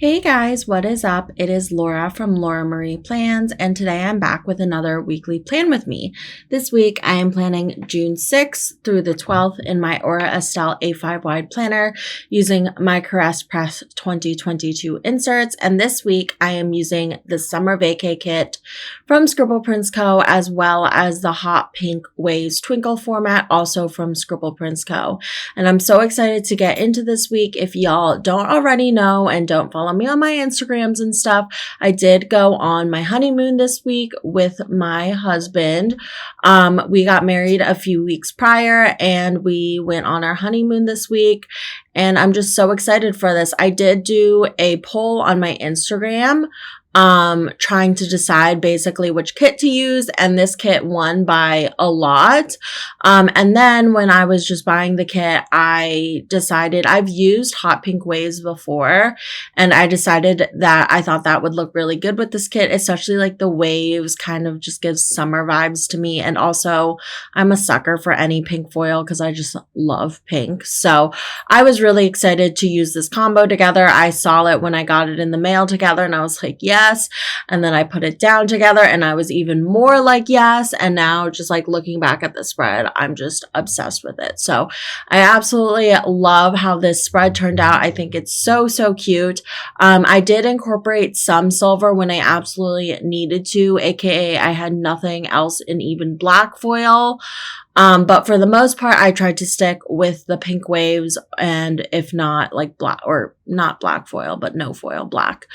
Hey guys, what is up? It is Laura from Laura Marie Plans, and today I'm back with another weekly plan with me. This week I am planning June 6th through the 12th in my Aura Estelle A5 wide planner using my Caress Press 2022 inserts, and this week I am using the Summer Vacay kit from Scribble Co. as well as the Hot Pink Waves Twinkle format also from Scribble Co. And I'm so excited to get into this week. If y'all don't already know and don't follow me on my Instagrams and stuff, I did go on my honeymoon this week with my husband. We got married a few weeks prior and we went on our honeymoon this week. And I'm just so excited for this. I did do a poll on my Instagram trying to decide basically which kit to use, and this kit won by a lot. And then when I was just buying the kit, I decided I've used Hot Pink Waves before, and I decided that I thought that would look really good with this kit, especially like the waves kind of just gives summer vibes to me. And also I'm a sucker for any pink foil because I just love pink. So I was really excited to use this combo together. I saw it when I got it in the mail together and I was like, yes. And then I put it down together and I was even more like, yes. And now just like looking back at the spread, I'm just obsessed with it. So I absolutely love how this spread turned out. I think it's so, so cute. I did incorporate some silver when I absolutely needed to, aka I had nothing else in even black foil. But for the most part, I tried to stick with the pink waves and if not like black or not black foil, but no foil, black.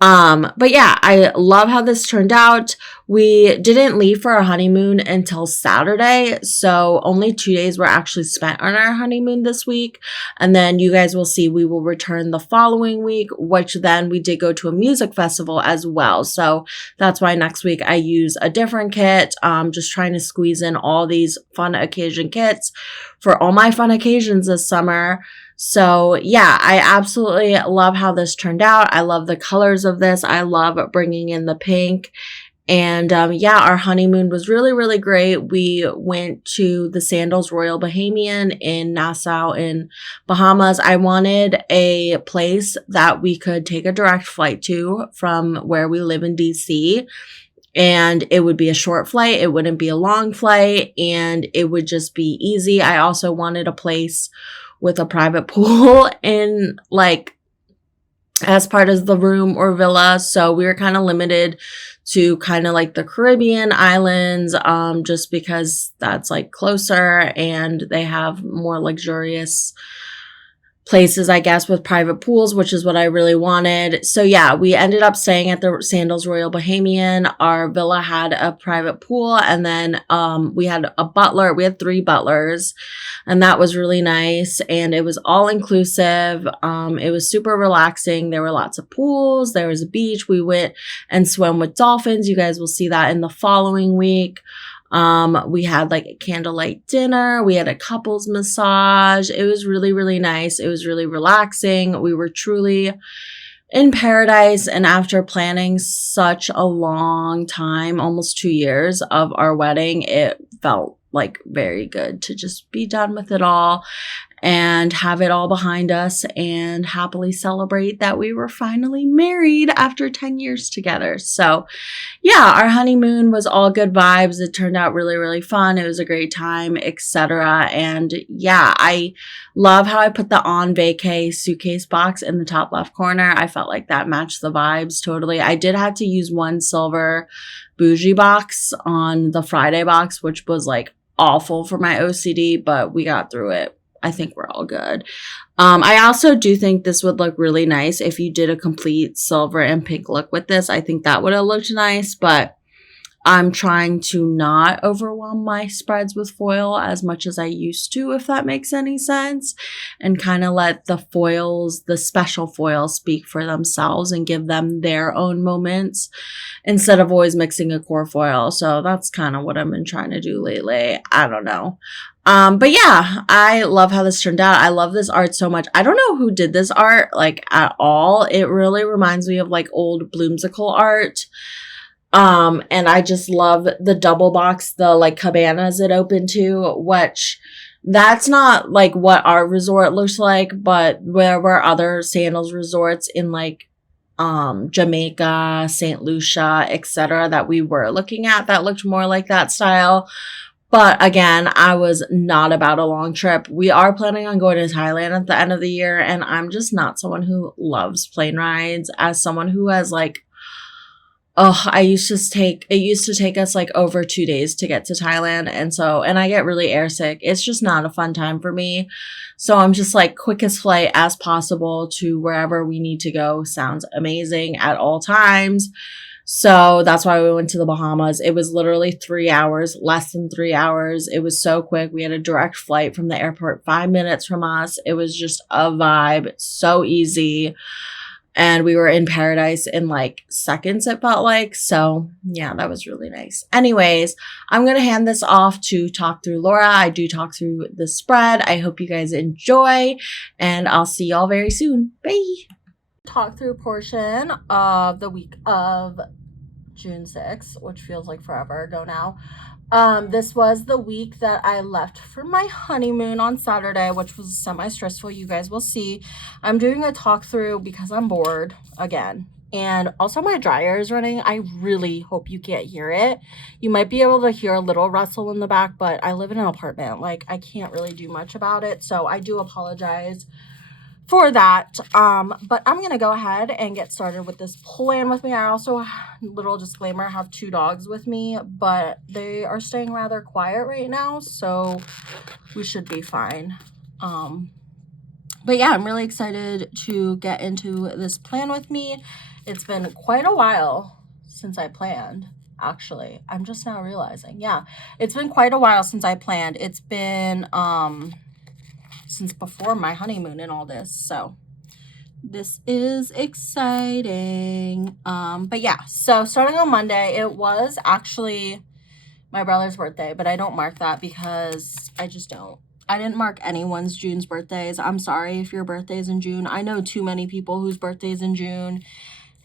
But yeah, I love how this turned out. We didn't leave for our honeymoon until Saturday. So only 2 days were actually spent on our honeymoon this week. And then you guys will see we will return the following week, which then we did go to a music festival as well. So that's why next week I use a different kit. Just trying to squeeze in all these fun occasion kits for all my fun occasions this summer. So yeah, I absolutely love how this turned out. I love the colors of this. I love bringing in the pink. And yeah, our honeymoon was really, really great. We went to the Sandals Royal Bahamian in Nassau in Bahamas. I wanted a place that we could take a direct flight to from where we live in DC. And it would be a short flight. It wouldn't be a long flight and it would just be easy. I also wanted a place with a private pool in like as part of the room or villa. So we were kind of limited to kind of like the Caribbean islands, just because that's like closer and they have more luxurious places, I guess, with private pools, which is what I really wanted. So yeah, we ended up staying at the Sandals Royal Bahamian. Our villa had a private pool and then we had a butler. We had 3 butlers and that was really nice. And it was all inclusive. It was super relaxing. There were lots of pools. There was a beach. We went and swam with dolphins. You guys will see that in the following week. We had like a candlelight dinner. We had a couples massage. It was really, really nice. It was really relaxing. We were truly in paradise. And after planning such a long time, almost 2 years of our wedding, it felt like very good to just be done with it all and have it all behind us and happily celebrate that we were finally married after 10 years together. So yeah, our honeymoon was all good vibes. It turned out really, really fun. It was a great time, etc. And yeah, I love how I put the On Vacay suitcase box in the top left corner. I felt like that matched the vibes totally. I did have to use one silver bougie box on the Friday box, which was like awful for my OCD, but we got through it. I think we're all good. I also do think this would look really nice if you did a complete silver and pink look with this. I think that would have looked nice, but I'm trying to not overwhelm my spreads with foil as much as I used to, if that makes any sense, and kind of let the foils, the special foils, speak for themselves and give them their own moments instead of always mixing a core foil. So that's kind of what I've been trying to do lately. I don't know. But yeah, I love how this turned out. I love this art so much. I don't know who did this art like at all. It really reminds me of like old Bloomsicle art. And I just love the double box, the like cabanas it opened to, which that's not like what our resort looks like, but there were other sandals resorts in like Jamaica, St. Lucia, etc. that we were looking at that looked more like that style. But again, I was not about a long trip. We are planning on going to Thailand at the end of the year, and I'm just not someone who loves plane rides. As someone who has like, oh, it used to take us like over 2 days to get to Thailand. And I get really airsick. It's just not a fun time for me. So I'm just like, quickest flight as possible to wherever we need to go sounds amazing at all times. So that's why we went to the Bahamas. It was literally 3 hours, less than 3 hours. It was so quick. We had a direct flight from the airport, 5 minutes from us. It was just a vibe, so easy. And we were in paradise in like seconds, it felt like. So yeah, that was really nice. Anyways, I'm going to hand this off to talk through Laura. I do talk through the spread. I hope you guys enjoy, and I'll see y'all very soon. Bye. Talk through portion of the week of June 6th, which feels like forever ago now. This was the week that I left for my honeymoon on Saturday, which was semi-stressful. You guys will see. I'm doing a talk through because I'm bored again. And also my dryer is running. I really hope you can't hear it. You might be able to hear a little rustle in the back, but I live in an apartment. Like, I can't really do much about it. So I do apologize for that. But I'm gonna go ahead and get started with this plan with me. I also, little disclaimer, have 2 dogs with me, but they are staying rather quiet right now, so we should be fine. But yeah, I'm really excited to get into this plan with me. It's been quite a while since I planned, actually. I'm just now realizing. Yeah, it's been quite a while since I planned. It's been since before my honeymoon and all this, so this is exciting. But yeah, so starting on Monday, it was actually my brother's birthday, but I don't mark that because I just don't. I didn't mark anyone's June's birthdays. I'm sorry if your birthday is in June. I know too many people whose birthday is in June,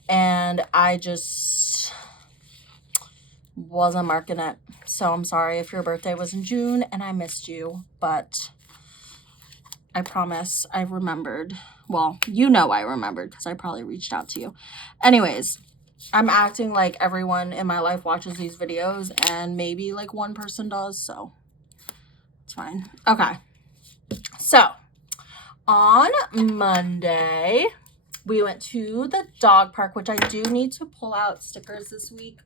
and I just wasn't marking it. So I'm sorry if your birthday was in June and I missed you, but I promise I remembered. Well, you know I remembered because I probably reached out to you. Anyways, I'm acting like everyone in my life watches these videos, and maybe like one person does, so it's fine. Okay. So, on Monday, we went to the dog park, which I do need to pull out stickers this week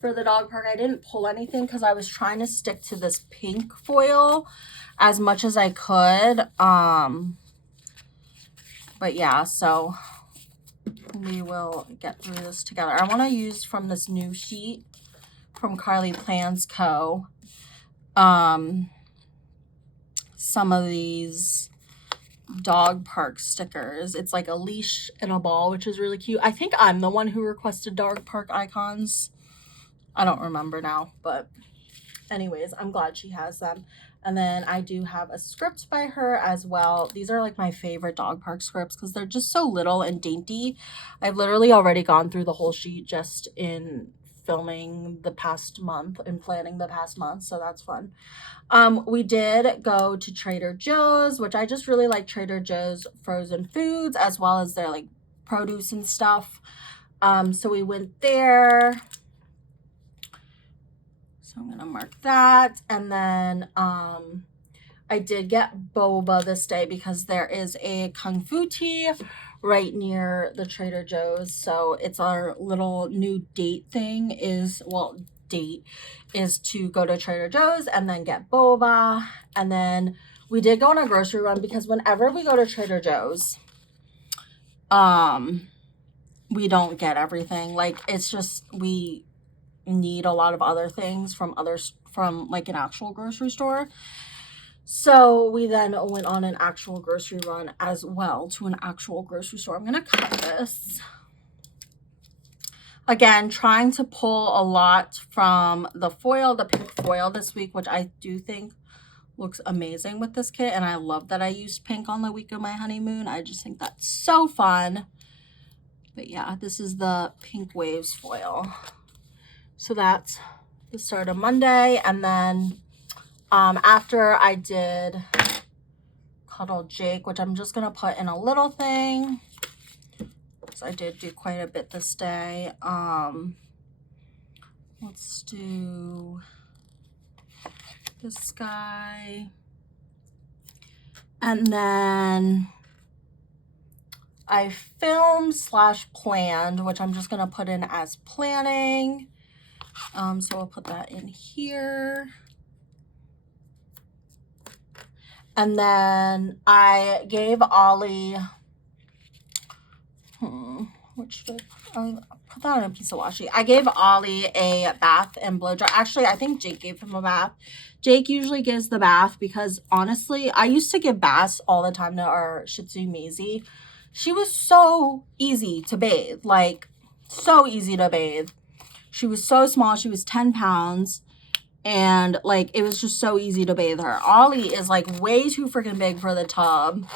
for the dog park. I didn't pull anything because I was trying to stick to this pink foil as much as I could. But yeah, so we will get through this together. I want to use from this new sheet from Carly Plans Co. Some of these dog park stickers. It's like a leash and a ball, which is really cute. I think I'm the one who requested dog park icons. I don't remember now, but anyways, I'm glad she has them. And then I do have a script by her as well. These are like my favorite dog park scripts because they're just so little and dainty. I've literally already gone through the whole sheet just in filming the past month and planning the past month, so that's fun. We did go to Trader Joe's, which I just really like Trader Joe's frozen foods as well as their like produce and stuff. So we went there. So I'm gonna mark that. And then I did get boba this day because there is a Kung Fu tea right near the Trader Joe's. So it's our little new date thing is to go to Trader Joe's and then get boba. And then we did go on a grocery run because whenever we go to Trader Joe's, we don't get everything. Like, it's just, we need a lot of other things from like an actual grocery store. So we then went on an actual grocery run as well to an actual grocery store. I'm gonna cut this. Again, trying to pull a lot from the foil, the pink foil this week, which I do think looks amazing with this kit. And I love that I used pink on the week of my honeymoon. I just think that's so fun. But yeah, this is the Pink Waves foil. So that's the start of Monday. And then after I did cuddle Jake, which I'm just going to put in a little thing because I did do quite a bit this day. Let's do this guy. And then I filmed / planned, which I'm just going to put in as planning. So I'll put that in here. And then I gave Ollie, which should I put that on a piece of washi? I gave Ollie a bath and blow dry. Actually, I think Jake gave him a bath. Jake usually gives the bath because honestly, I used to give baths all the time to our Shih Tzu Maisie. She was so easy to bathe, like so easy to bathe. She was so small. She was 10 pounds. And like, it was just so easy to bathe her. Ollie is like way too freaking big for the tub.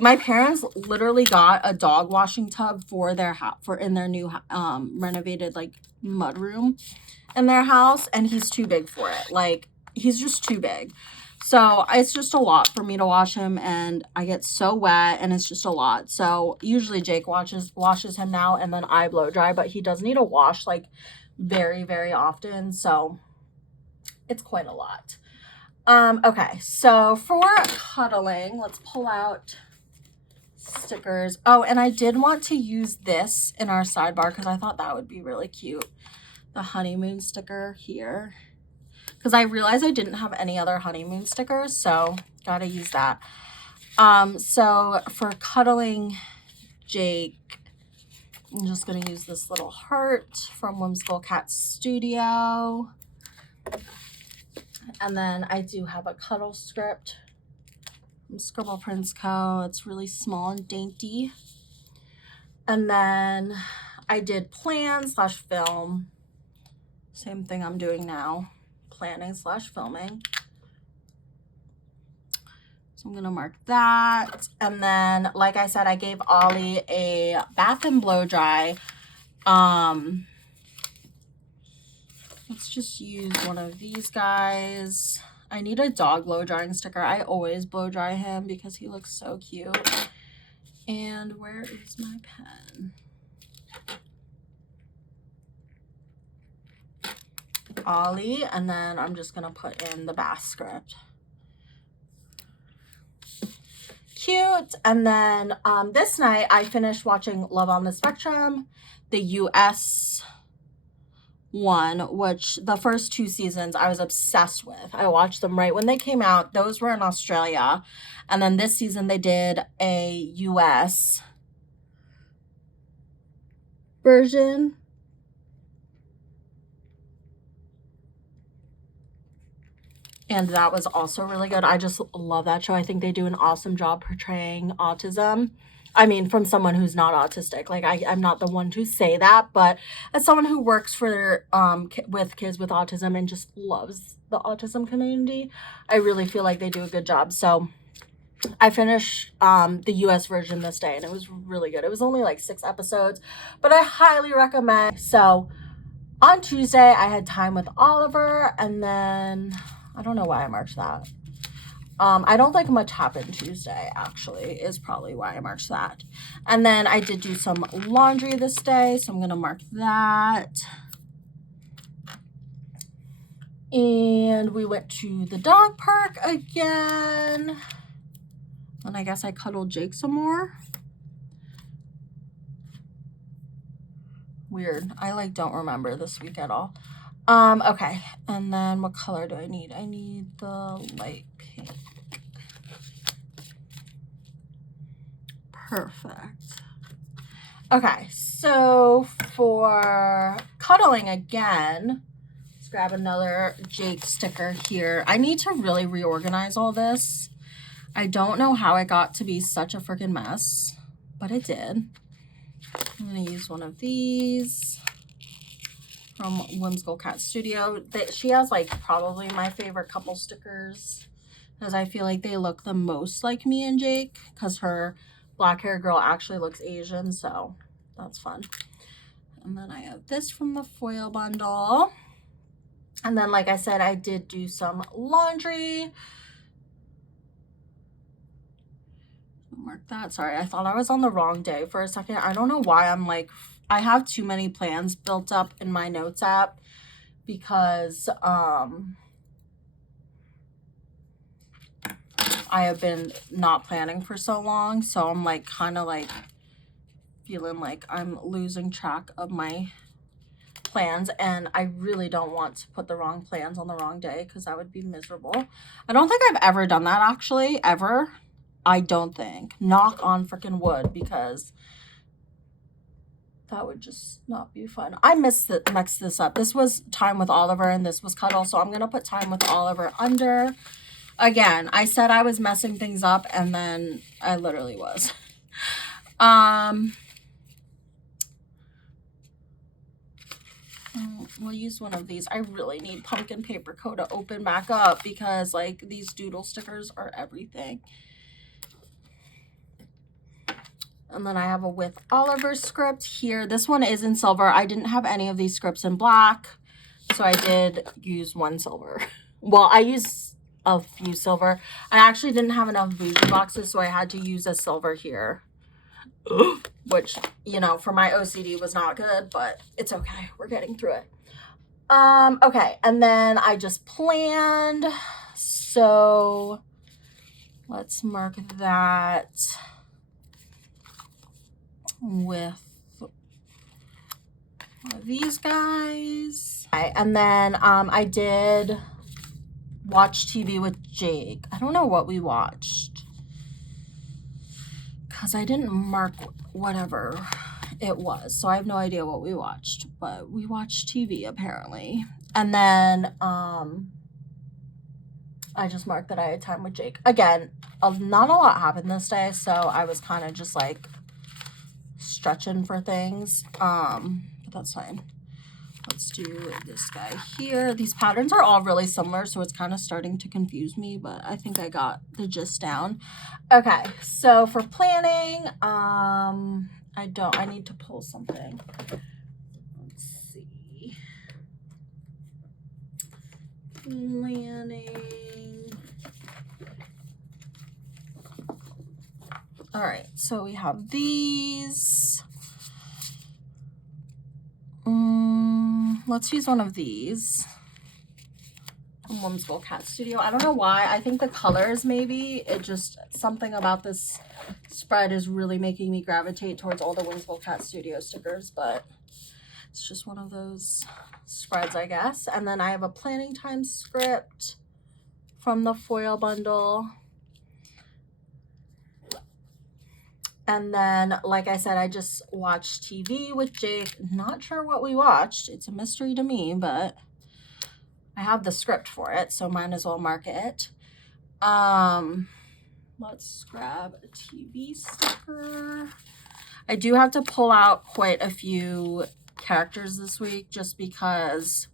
My parents literally got a dog washing tub for their in their new renovated like mud room in their house, and he's too big for it. Like, he's just too big. So it's just a lot for me to wash him, and I get so wet, and it's just a lot. So usually Jake washes him now, and then I blow dry, but he does need a wash like very, very often. So it's quite a lot. Okay, so for cuddling, let's pull out stickers. Oh, and I did want to use this in our sidebar because I thought that would be really cute. The honeymoon sticker here. Because I realized I didn't have any other honeymoon stickers, so gotta use that. So for cuddling Jake, I'm just gonna use this little heart from Whimsical Cat Studio. And then I do have a cuddle script from Scribble Prince Co. It's really small and dainty. And then I did plan / film. Same thing I'm doing now. Planning / filming. So I'm going to mark that. And then, like I said, I gave Ollie a bath and blow dry. Let's just use one of these guys. I need a dog blow drying sticker. I always blow dry him because he looks so cute. And where is my pen? Ollie, and then I'm just gonna put in the bath script. Cute. And then this night I finished watching Love on the Spectrum, the US one, which the first 2 seasons I was obsessed with. I watched them right when they came out. Those were in Australia. And then this season they did a US version. And that was also really good. I just love that show. I think they do an awesome job portraying autism. I mean, from someone who's not autistic. Like, I'm not the one to say that, but as someone who works for with kids with autism and just loves the autism community, I really feel like they do a good job. So I finished the US version this day, and it was really good. It was only like 6 episodes, but I highly recommend. So on Tuesday, I had time with Oliver, and then I don't know why I marked that. I don't think much happened Tuesday, actually, is probably why I marked that. And then I did do some laundry this day, so I'm going to mark that. And we went to the dog park again. And I guess I cuddled Jake some more. Weird. I don't remember this week at all. Okay. And then what color do I need? I need the light pink. Perfect. Okay, so for cuddling again, let's grab another Jake sticker here. I need to really reorganize all this. I don't know how it got to be such a freaking mess, but it did. I'm going to use one of these from Whimsical Cat Studio. She has like probably my favorite couple stickers because I feel like they look the most like me and Jake because her black hair girl actually looks Asian, so that's fun. And then I have this from the foil bundle. And then, like I said, I did do some laundry. mark that. Sorry, I thought I was on the wrong day for a second. I don't know why I'm like, I have too many plans built up in my notes app because I have been not planning for so long. So I'm like kind of like feeling like I'm losing track of my plans, and I really don't want to put the wrong plans on the wrong day because that would be miserable. I don't think I've ever done that actually, ever. I don't think. Knock on freaking wood, because that would just not be fun. I mixed this up. This was time with Oliver and this was Cuddle, so I'm gonna put time with Oliver under. Again, I said I was messing things up and then I literally was. We'll use one of these. I really need Pumpkin Paper Co. to open back up because like these doodle stickers are everything. And then I have a With Oliver script here. This one is in silver. I didn't have any of these scripts in black, so I did use one silver. Well, I used a few silver. I actually didn't have enough bougie boxes, so I had to use a silver here. Which, you know, for my OCD was not good, but it's okay. We're getting through it. Okay, and then I just planned. So let's mark that with these guys. Okay, and then I did watch TV with Jake. I don't know what we watched because I didn't mark whatever it was, so I have no idea what we watched, but we watched TV apparently. And then I just marked that I had time with Jake. Again, not a lot happened this day, so I was kind of just like stretching for things, but that's fine. Let's do this guy here. These patterns are all really similar, so it's kind of starting to confuse me, but I think I got the gist down. Okay, so for planning, I need to pull something. Let's see. Planning. All right, so we have these. Let's use one of these. Whimsical Cat Studio. I don't know why. I think the colors, maybe. It just, something about this spread is really making me gravitate towards all the Whimsical Cat Studio stickers, but it's just one of those spreads, I guess. And then I have a planning time script from the foil bundle. And then, like I said, I just watched TV with Jake. Not sure what we watched. It's a mystery to me, but I have the script for it, so might as well mark it. Let's grab a TV sticker. I do have to pull out quite a few characters this week just because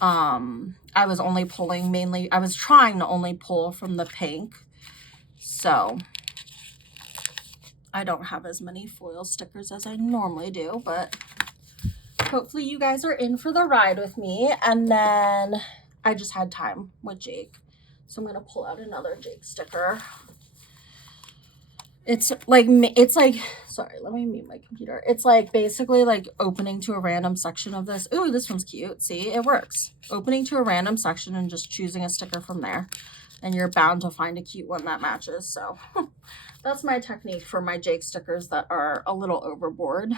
I was only pulling mainly, I was trying to only pull from the pink. So I don't have as many foil stickers as I normally do, but hopefully you guys are in for the ride with me. And then I just had time with Jake, so I'm going to pull out another Jake sticker. It's like, sorry, let me mute my computer. It's like basically like opening to a random section of this. Ooh, this one's cute. See, it works. Opening to a random section and just choosing a sticker from there. And you're bound to find a cute one that matches. So that's my technique for my Jake stickers that are a little overboard.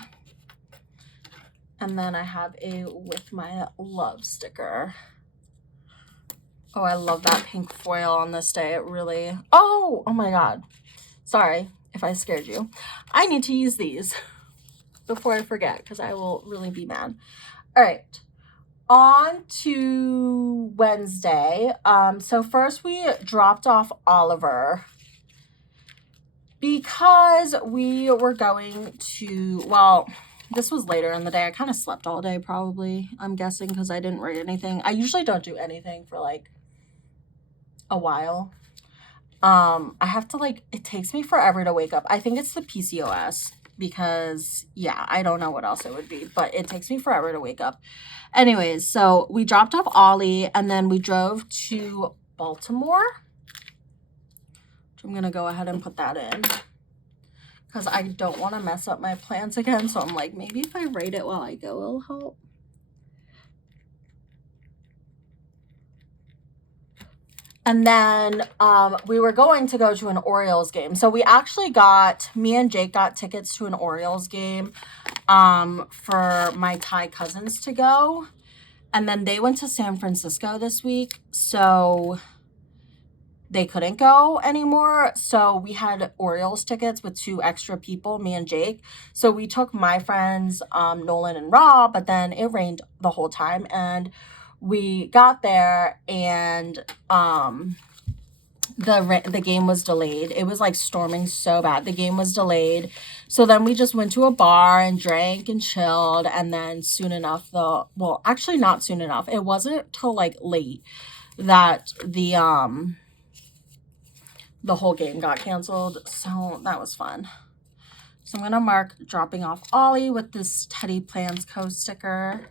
And then I have a With My Love sticker. Oh, I love that pink foil on this day. It really, oh my God. Sorry if I scared you. I need to use these before I forget because I will really be mad. All right. On to Wednesday. So first we dropped off Oliver because we were going to, well, this was later in the day. I kind of slept all day probably, I'm guessing, because I didn't write anything. I usually don't do anything for like a while. I have to like, it takes me forever to wake up. I think it's the PCOS because yeah, I don't know what else it would be, but it takes me forever to wake up. Anyways, so we dropped off Ollie and then we drove to Baltimore. I'm going to go ahead and put that in. because I don't want to mess up my plans again. So I'm like, maybe if I write it while I go, it'll help. And then we were going to go to an Orioles game. So we actually me and Jake got tickets to an Orioles game for my Thai cousins to go. And then they went to San Francisco this week. So they couldn't go anymore. So we had Orioles tickets with 2 extra people, me and Jake. So we took my friends, Nolan and Rob, but then it rained the whole time. And we got there and the game was delayed. It was like storming so bad. The game was delayed. So then we just went to a bar and drank and chilled. And then soon enough, actually not soon enough. It wasn't till like late that the whole game got canceled. So that was fun. So I'm going to mark dropping off Ollie with this Teddy Plans Co. sticker.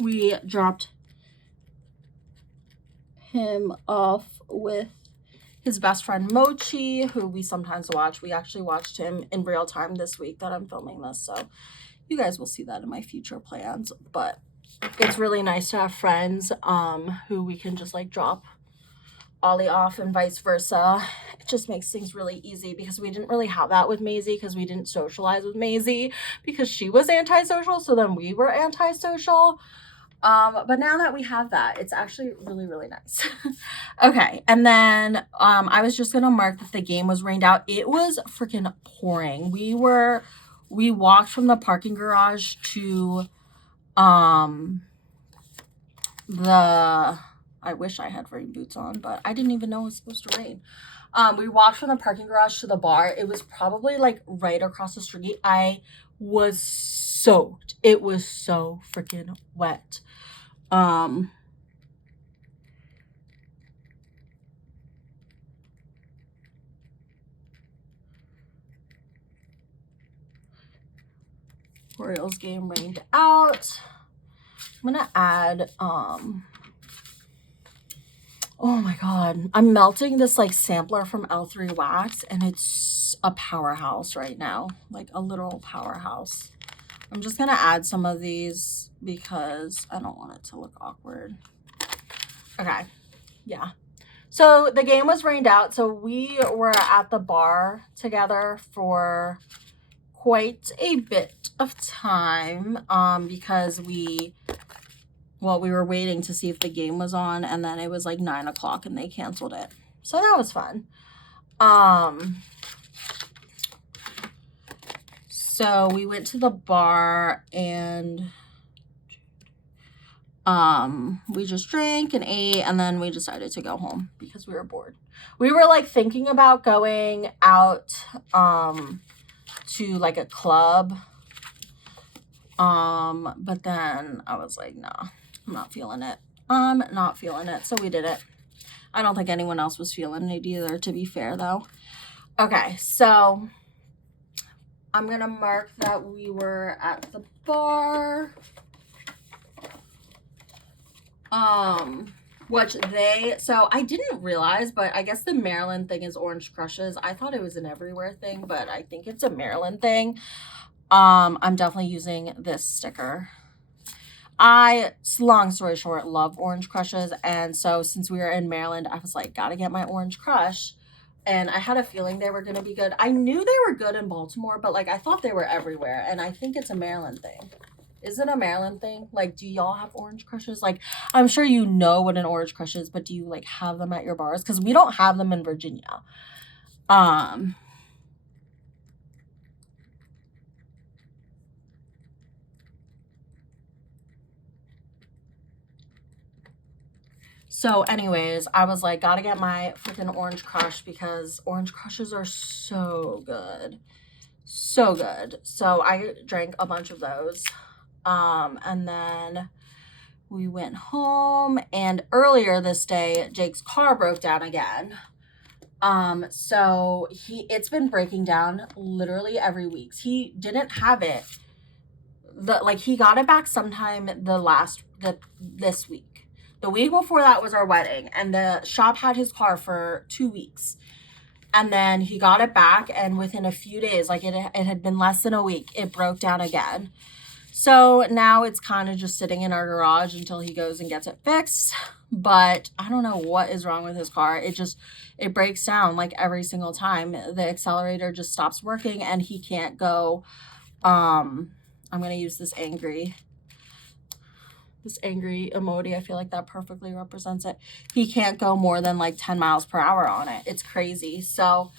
We dropped him off with his best friend Mochi, who we sometimes watch. We actually watched him in real time this week that I'm filming this, so you guys will see that in my future plans. But it's really nice to have friends who we can just like drop Ollie off and vice versa. It just makes things really easy because we didn't really have that with Maisie because we didn't socialize with Maisie because she was antisocial, so then we were antisocial. But now that we have that, it's actually really, really nice. Okay, and then I was just gonna mark that the game was rained out. It was freaking pouring. We walked from the parking garage to I wish I had rain boots on, but I didn't even know it was supposed to rain. We walked from the parking garage to the bar. It was probably like right across the street. I was soaked. It was so freaking wet. Orioles game rained out. I'm gonna add oh my god, I'm melting this like sampler from L3 Wax and it's a powerhouse right now, like a literal powerhouse. I'm just gonna add some of these because I don't want it to look awkward. Okay, yeah. So the game was rained out, so we were at the bar together for quite a bit of time because we were waiting to see if the game was on, and then it was like 9 o'clock and they canceled it. So that was fun. So we went to the bar and we just drank and ate, and then we decided to go home because we were bored. We were like thinking about going out to like a club. But then I was like, nah, I'm not feeling it. I'm not feeling it. So we did it. I don't think anyone else was feeling it either, to be fair though. Okay, so I'm going to mark that we were at the bar. So I didn't realize, but I guess the Maryland thing is Orange Crushes. I thought it was an everywhere thing, but I think it's a Maryland thing. I'm definitely using this sticker. Long story short, love Orange Crushes. And so since we were in Maryland, I was like, gotta get my Orange Crush. And I had a feeling they were going to be good. I knew they were good in Baltimore, but like I thought they were everywhere. And I think it's a Maryland thing. Is it a Maryland thing? Like, do y'all have Orange Crushes? Like, I'm sure you know what an Orange Crush is, but do you like have them at your bars? Because we don't have them in Virginia. So anyways, I was like, gotta get my freaking Orange Crush because Orange Crushes are so good. So good. So I drank a bunch of those. And then we went home, and earlier this day, Jake's car broke down again. So it's been breaking down literally every week. He didn't have it. He got it back sometime this week. The week before that was our wedding, and the shop had his car for 2 weeks. And then he got it back, and within a few days, like it had been less than a week, it broke down again. So now it's kind of just sitting in our garage until he goes and gets it fixed. But I don't know what is wrong with his car. It breaks down like every single time. The accelerator just stops working and he can't go. I'm going to use this angry emoji. I feel like that perfectly represents it. He can't go more than like 10 miles per hour on it. It's crazy. So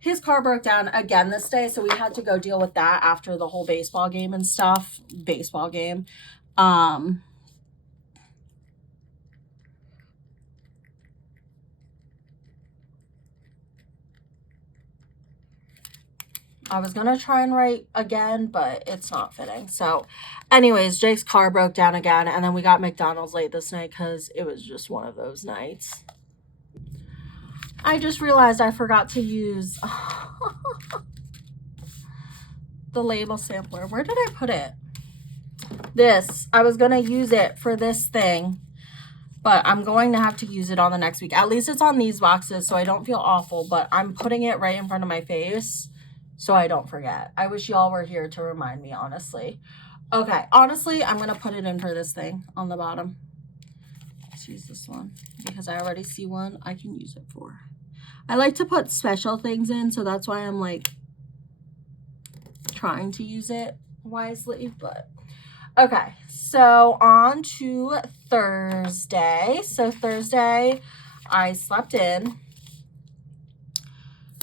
his car broke down again this day, so we had to go deal with that after the whole baseball game and stuff. I was gonna try and write again, but it's not fitting. So anyways, Jake's car broke down again, and then we got McDonald's late this night because it was just one of those nights. I just realized I forgot to use the label sampler. Where did I put it? I was gonna use it for this thing, but I'm going to have to use it on the next week. At least it's on these boxes, so I don't feel awful, but I'm putting it right in front of my face so I don't forget. I wish y'all were here to remind me, honestly. Okay, honestly, I'm going to put it in for this thing on the bottom. Let's use this one because I already see one I can use it for. I like to put special things in, so that's why I'm like trying to use it wisely, but okay, so on to Thursday. So Thursday, I slept in.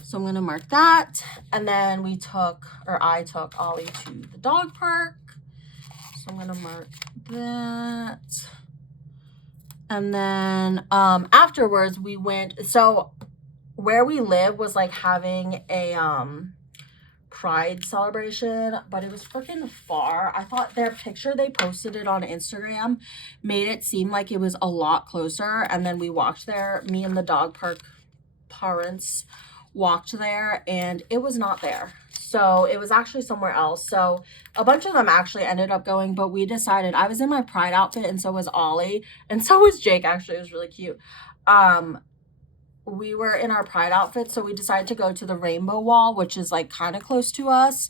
So I'm going to mark that. And then I took Ollie to the dog park. So I'm going to mark that. And then afterwards, we went. So where we live was like having a Pride celebration, but it was freaking far. I thought their picture they posted it on Instagram made it seem like it was a lot closer, and then we walked there. Me and the dog park parents walked there, and it was not there. So it was actually somewhere else. So a bunch of them actually ended up going, but we decided, I was in my Pride outfit, and so was Ollie, and so was Jake. Actually, it was really cute. We were in our Pride outfits, so we decided to go to the Rainbow Wall, which is like kind of close to us,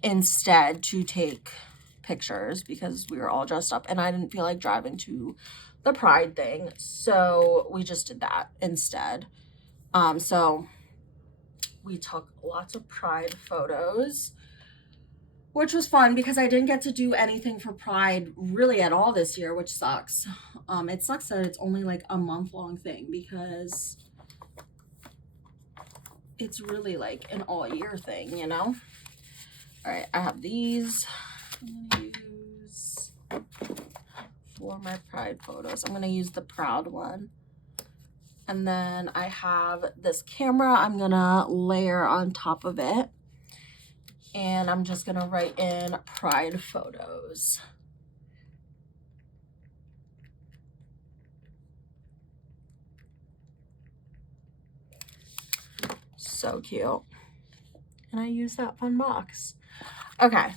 instead to take pictures because we were all dressed up and I didn't feel like driving to the Pride thing. So we just did that instead. So we took lots of Pride photos, which was fun because I didn't get to do anything for Pride really at all this year, which sucks. It sucks that it's only like a month-long thing because it's really like an all-year thing, you know? All right, I have these I'm going to use for my Pride photos. I'm going to use the Proud one. And then I have this camera I'm going to layer on top of it. And I'm just going to write in Pride photos. So cute. And I use that fun box. Okay.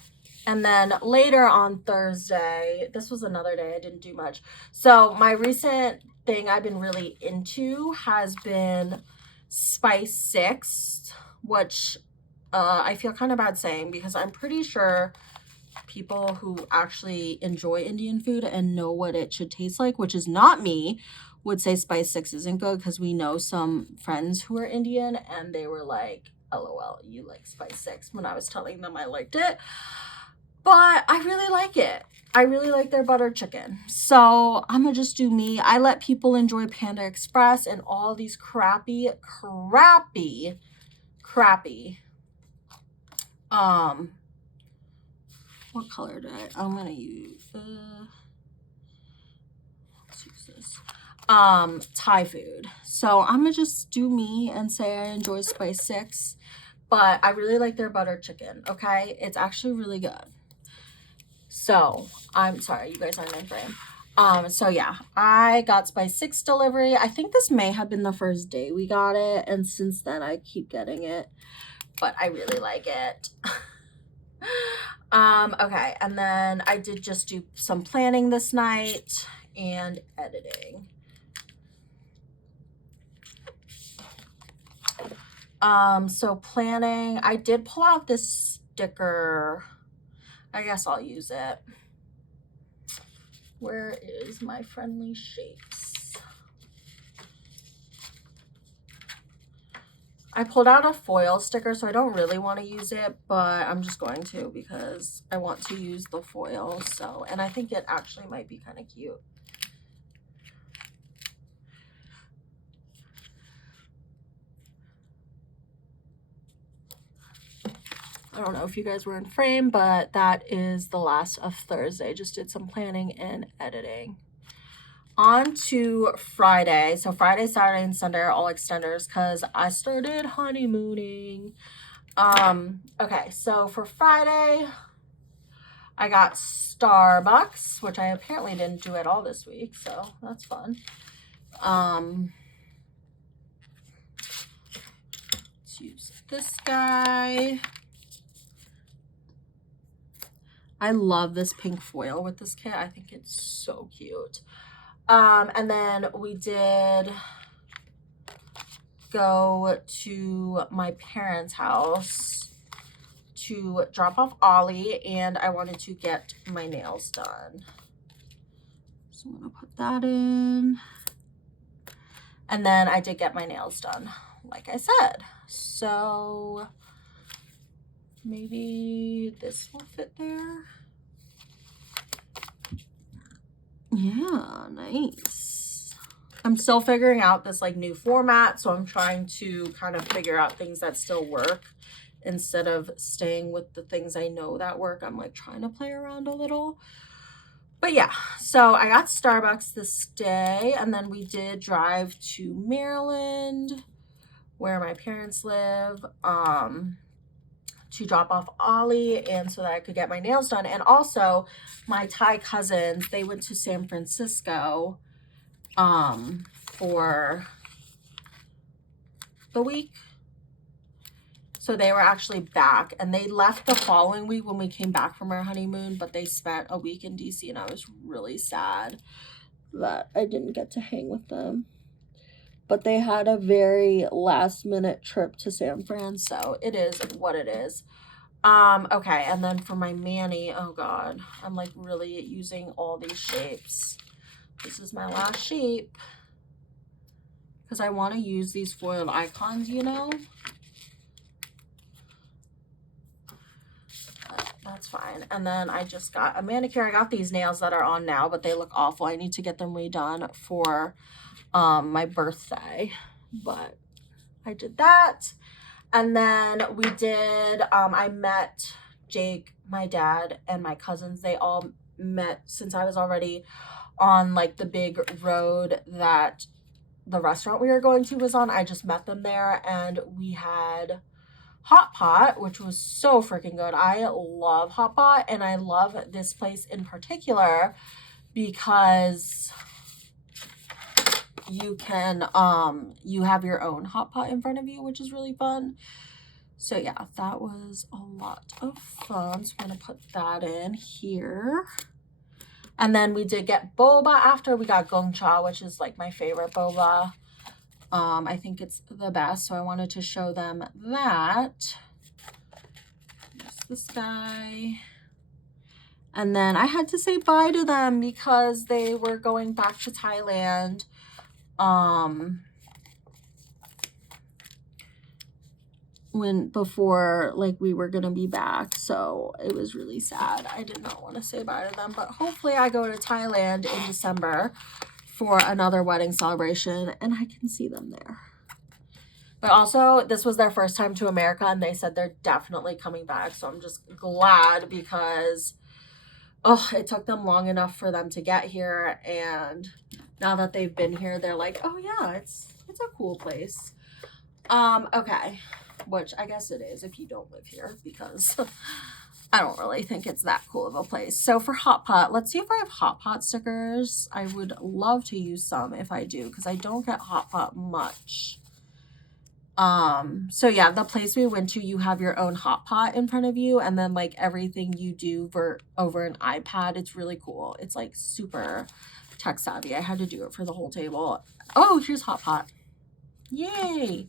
And then later on Thursday, this was another day I didn't do much. So my recent thing I've been really into has been Spice 6, which I feel kind of bad saying because I'm pretty sure people who actually enjoy Indian food and know what it should taste like, which is not me, would say Spice 6 isn't good because we know some friends who are Indian and they were like, LOL, you like Spice 6 when I was telling them I liked it. But I really like it. I really like their butter chicken. So I'm going to just do me. I let people enjoy Panda Express and all these crappy, what color did I'm going to use, let's use this, Thai food. So I'm going to just do me and say I enjoy Spice 6, but I really like their butter chicken, okay? It's actually really good. So I'm sorry, you guys aren't in frame. So yeah, I got Spice 6 delivery. I think this may have been the first day we got it, and since then I keep getting it, but I really like it. Okay, and then I did just do some planning this night and editing. So planning, I did pull out this sticker. I guess I'll use it. Where is my friendly shapes? I pulled out a foil sticker, so I don't really want to use it, but I'm just going to because I want to use the foil. So, and I think it actually might be kind of cute. I don't know if you guys were in frame, but that is the last of Thursday. Just did some planning and editing. On to Friday. So Friday, Saturday, and Sunday are all extenders because I started honeymooning. Okay, so for Friday, I got Starbucks, which I apparently didn't do at all this week, so that's fun. Let's use this guy. I love this pink foil with this kit. I think it's so cute. And then we did go to my parents' house to drop off Ollie, and I wanted to get my nails done. So I'm gonna put that in. And then I did get my nails done, like I said. So maybe this will fit there. Yeah, nice. I'm still figuring out this like new format, so I'm trying to kind of figure out things that still work instead of staying with the things I know that work. I'm like trying to play around a little. But yeah, so I got Starbucks this day, and then we did drive to Maryland, where my parents live, to drop off Ollie and so that I could get my nails done. And also my Thai cousins, they went to San Francisco for the week. So they were actually back, and they left the following week when we came back from our honeymoon, but they spent a week in DC, and I was really sad that I didn't get to hang with them. But they had a very last minute trip to San Fran, so it is what it is. Okay, and then for my Manny, oh god, I'm like really using all these shapes. This is my last shape because I want to use these foiled icons, you know. That's fine. And then I just got a manicure. I got these nails that are on now, but they look awful. I need to get them redone for my birthday, but I did that. And then we did, I met Jake, my dad, and my cousins. They all met since I was already on like the big road that the restaurant we were going to was on. I just met them there, and we had hot pot, which was so freaking good. I love hot pot, and I love this place in particular because you can you have your own hot pot in front of you, which is really fun. So yeah, that was a lot of fun. So I'm gonna put that in here. And then we did get boba after. We got gongcha, which is like my favorite boba. I think it's the best, so I wanted to show them that. There's this guy. And then I had to say bye to them because they were going back to Thailand. Before like we were gonna be back, so it was really sad. I did not want to say bye to them, but hopefully I go to Thailand in December for another wedding celebration and I can see them there. But also this was their first time to America, and they said they're definitely coming back, so I'm just glad because it took them long enough for them to get here, and now that they've been here, they're like, oh yeah, it's a cool place. Okay, which I guess it is if you don't live here, because I don't really think it's that cool of a place. So for hot pot, let's see if I have hot pot stickers. I would love to use some if I do, because I don't get hot pot much. So yeah, the place we went to, you have your own hot pot in front of you, and then like everything you do over an iPad. It's really cool. It's like super tech savvy. I had to do it for the whole table. Oh, here's hot pot. Yay.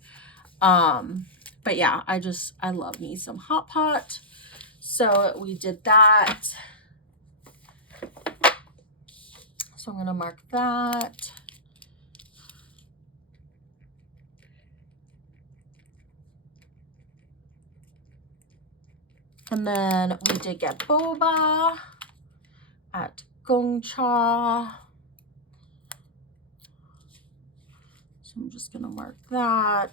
But yeah, I love me some Hot Pot. So we did that. So I'm going to mark that. And then we did get boba at Gongcha. So I'm just going to mark that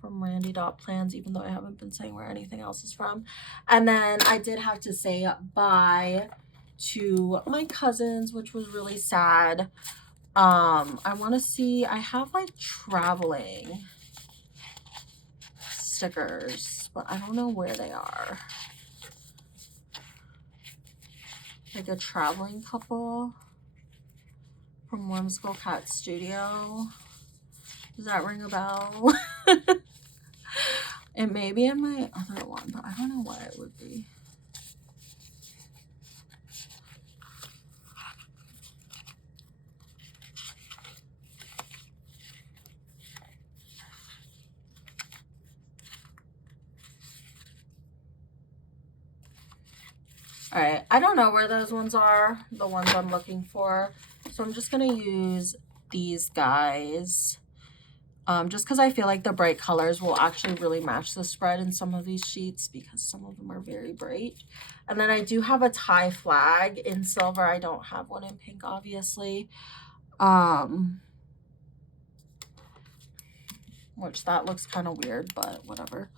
from Randy.plans, even though I haven't been saying where anything else is from. And then I did have to say bye to my cousins, which was really sad. I want to see, I have like traveling stickers, but I don't know where they are. Like a traveling couple from Whimsical Cat Studio. Does that ring a bell? It may be in my other one, but I don't know what it would be. All right, I don't know where those ones are, the ones I'm looking for. So I'm just going to use these guys. Just because I feel like the bright colors will actually really match the spread in some of these sheets because some of them are very bright. And then I do have a tie flag in silver. I don't have one in pink, obviously. Which that looks kind of weird, but whatever.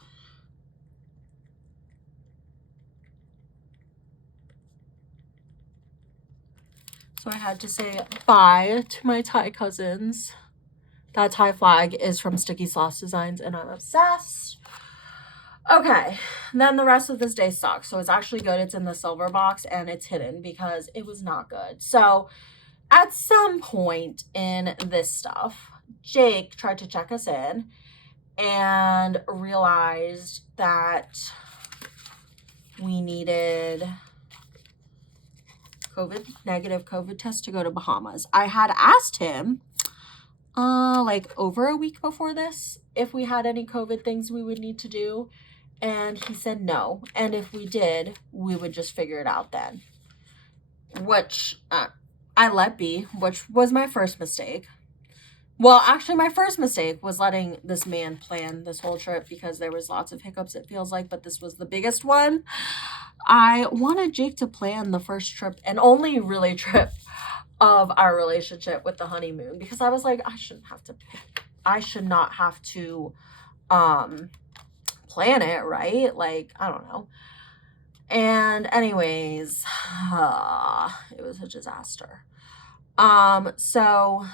So I had to say bye to my tie cousins. That tie flag is from Sticky Sauce Designs, and I'm obsessed. Okay, then the rest of this day sucks. So it's actually good. It's in the silver box, and it's hidden because it was not good. So at some point in this stuff, Jake tried to check us in and realized that we needed negative COVID test to go to Bahamas. I had asked him like over a week before this if we had any COVID things we would need to do, and he said no, and if we did, we would just figure it out then, which I let be, which was my first mistake. Well, actually, my first mistake was letting this man plan this whole trip because there was lots of hiccups, it feels like, but this was the biggest one. I wanted Jake to plan the first trip and only really trip of our relationship with the honeymoon because I was like, I should not have to plan it, right? Like, I don't know. And anyways, it was a disaster. So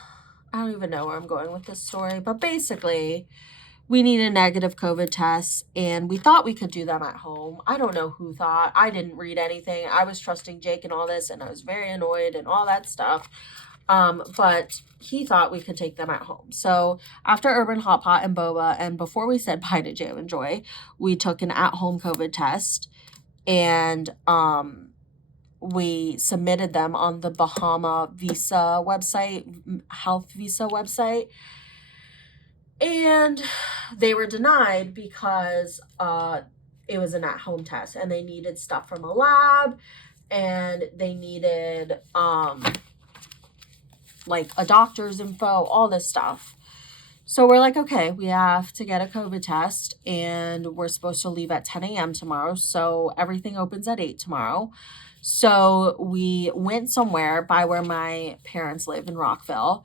I don't even know where I'm going with this story, but basically we needed negative COVID tests and we thought we could do them at home. I don't know who thought. I didn't read anything. I was trusting Jake and all this, and I was very annoyed and all that stuff. But he thought we could take them at home. So after Urban Hot Pot and Boba, and before we said bye to Jam and Joy, we took an at-home COVID test, and we submitted them on the Bahama Visa website, Health Visa website. And they were denied because it was an at-home test and they needed stuff from a lab, and they needed like a doctor's info, all this stuff. So we're like, okay, we have to get a COVID test, and we're supposed to leave at 10 a.m. tomorrow. So everything opens at 8 tomorrow. So we went somewhere by where my parents live in Rockville,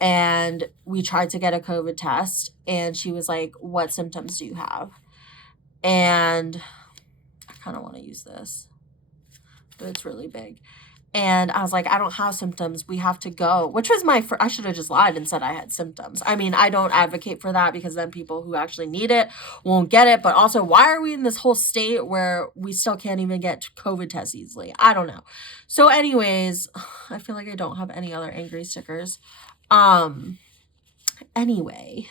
and we tried to get a COVID test, and she was like, what symptoms do you have? And I kind of want to use this, but it's really big. And I was like, I don't have symptoms. We have to go, which was I should have just lied and said I had symptoms. I mean, I don't advocate for that because then people who actually need it won't get it. But also, why are we in this whole state where we still can't even get COVID tests easily? I don't know. So anyways, I feel like I don't have any other angry stickers. Anyway.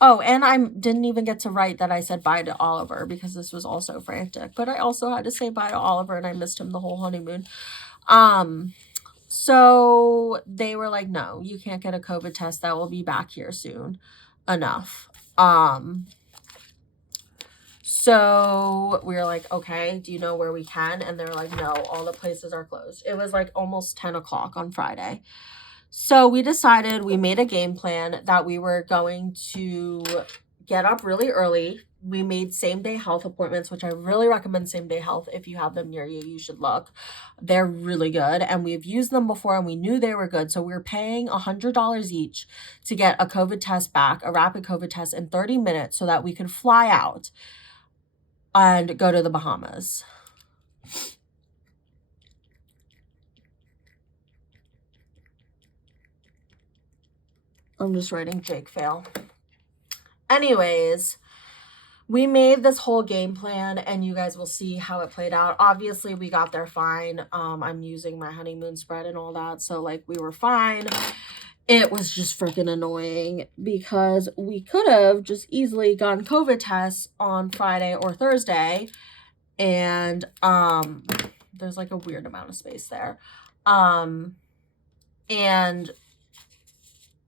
Oh, and I didn't even get to write that I said bye to Oliver because this was also frantic. But I also had to say bye to Oliver, and I missed him the whole honeymoon. So they were like, no, you can't get a COVID test. That will be back here soon enough. So we were like, okay, do you know where we can? And they're like, no, all the places are closed. It was like almost 10 o'clock on Friday. So we decided, we made a game plan that we were going to get up really early. We made same day health appointments, which I really recommend same day health. If you have them near you, you should look. They're really good. And we've used them before and we knew they were good. So we were paying $100 each to get a COVID test back, a rapid COVID test in 30 minutes so that we could fly out and go to the Bahamas. I'm just writing Jake fail. Anyways, we made this whole game plan and you guys will see how it played out. Obviously, we got there fine. I'm using my honeymoon spread and all that. So like we were fine. It was just freaking annoying because we could have just easily gotten COVID tests on Friday or Thursday. And there's like a weird amount of space there. And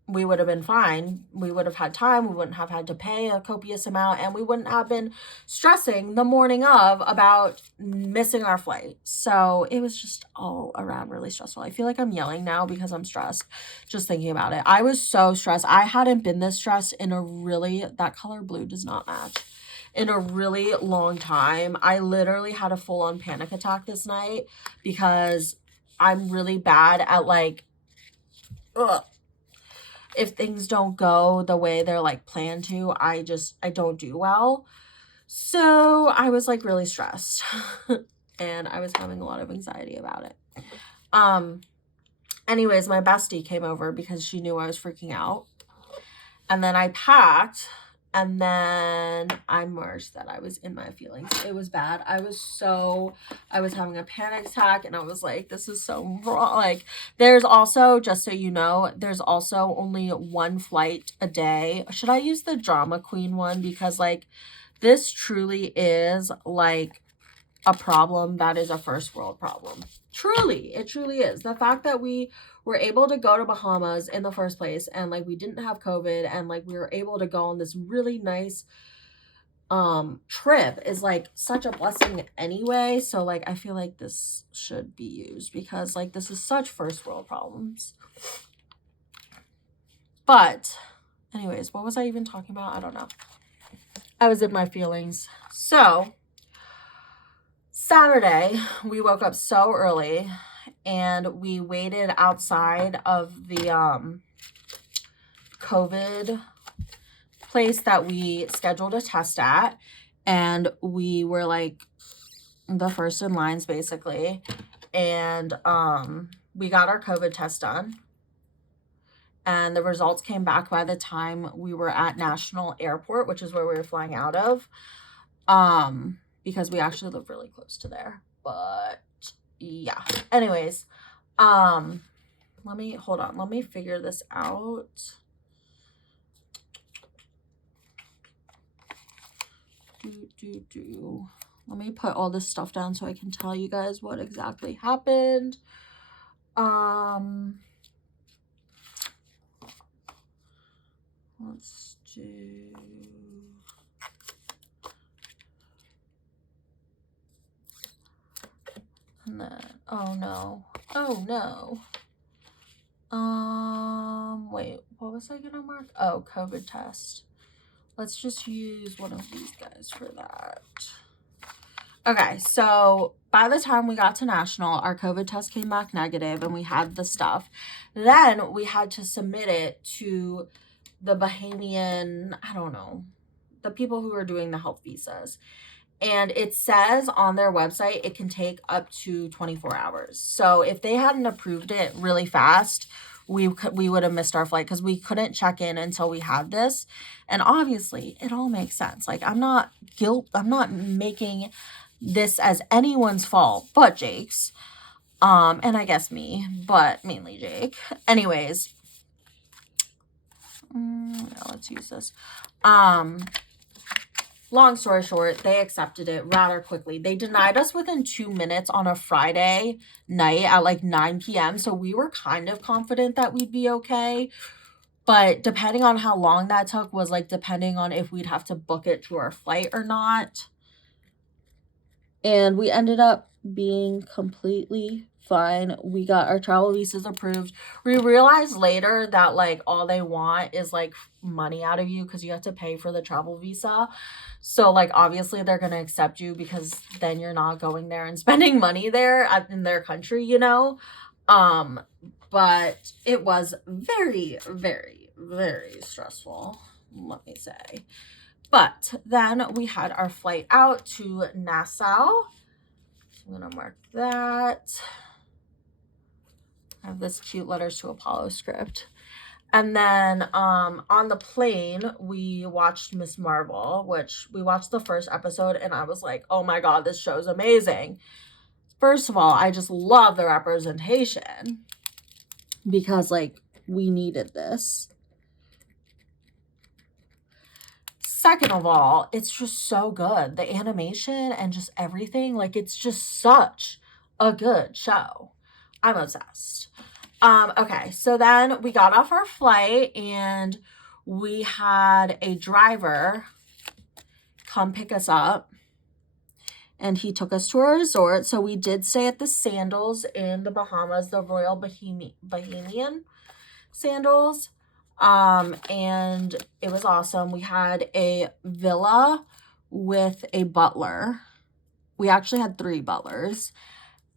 we would have been fine. We would have had time. We wouldn't have had to pay a copious amount and we wouldn't have been stressing the morning of about missing our flight. So it was just all around really stressful. I feel like I'm yelling now because I'm stressed just thinking about it. I was so stressed. I hadn't been this stressed in a really, that color blue does not match, in a really long time. I literally had a full-on panic attack this night because I'm really bad at like, if things don't go the way they're like planned to, I don't do well. So I was like really stressed and I was having a lot of anxiety about it. Anyways, my bestie came over because she knew I was freaking out. And then I packed and then I merged that I was in my feelings. It was bad. I was having a panic attack and I was like, this is so wrong. Like there's also, just so you know, there's also only one flight a day. Should I use the drama queen one? Because like this truly is like a problem that is a first world problem. Truly, it truly is. The fact that we were able to go to Bahamas in the first place and like we didn't have COVID and like we were able to go on this really nice trip is like such a blessing anyway. So like I feel like this should be used because like this is such first world problems. But anyways, what was I even talking about? I don't know. I was in my feelings. So Saturday, we woke up so early and we waited outside of the COVID place that we scheduled a test at. And we were like the first in lines basically. And we got our COVID test done. And the results came back by the time we were at National Airport, which is where we were flying out of. Because we actually live really close to there. But yeah. Anyways, let me figure this out. Let me put all this stuff down so I can tell you guys what exactly happened. Let's do... And then, oh no. Wait, what was I gonna mark? Oh, COVID test. Let's just use one of these guys for that. Okay, so by the time we got to National, our COVID test came back negative and we had the stuff. Then we had to submit it to the Bahamian, I don't know, the people who are doing the health visas. And it says on their website, it can take up to 24 hours. So if they hadn't approved it really fast, we would have missed our flight because we couldn't check in until we had this. And obviously, it all makes sense. Like, I'm not making this as anyone's fault but Jake's. And I guess me, but mainly Jake. Anyways, yeah, let's use this. Long story short, they accepted it rather quickly. They denied us within 2 minutes on a Friday night at like 9 p.m. So we were kind of confident that we'd be okay. But depending on how long that took was like depending on if we'd have to book it to our flight or not. And we ended up being completely fine. We got our travel visas approved. We realized later that like all they want is like money out of you because you have to pay for the travel visa. So like obviously they're going to accept you because then you're not going there and spending money there in their country, you know. But it was very, very, very stressful, let me say. But then we had our flight out to Nassau. So I'm going to mark that. I have this cute Letters to Apollo script. And then on the plane, we watched Miss Marvel, which we watched the first episode, and I was like, oh my God, this show's amazing. First of all, I just love the representation because, like, we needed this. Second of all, it's just so good. The animation and just everything, like, it's just such a good show. I'm obsessed. Okay, so then we got off our flight and we had a driver come pick us up and he took us to our resort. So we did stay at the Sandals in the Bahamas, the Royal Bahamian Sandals. And it was awesome. We had a villa with a butler. We actually had 3 butlers.